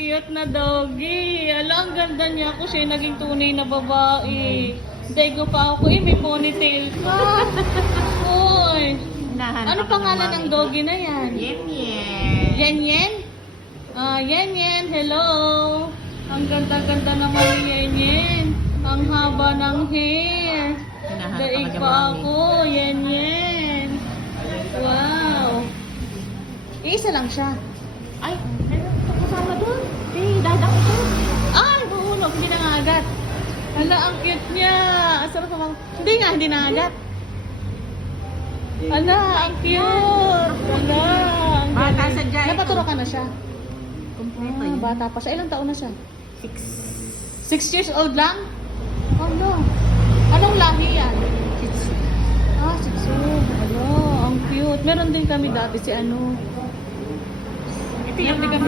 cute na doggy. Ala, ang ganda niya ako. Siya yung naging tunay na babae. Dego pa ako may ponytail ka. Uy. Ano pangalan ng doggy na yan? Yen Yen. Yen Yen? Yen Yen, hello. Ang ganda-ganda naman ni Yen Yen. Ang haba ng hair. Daig pa ako, Yen Yen. Wow. Isa lang siya. Ay, meron pa kasama doon. Dadang ito. Ay, buhulog, hindi nangagat. Hala, ang cute niya. Asarap naman. Hindi nga, hindi nangagat. Hala, ang cute. Hala, ang Bata galing. sa dyan. Napaturo ka na siya. Kompleto Ah, yun. bata pa siya. Ilang taon na siya? 6. 6 years old lang? Ano? Anong lahi yan? Ah, Shih Tzu. Hala, ang cute. Meron din kami dati si ano. Ito yung mga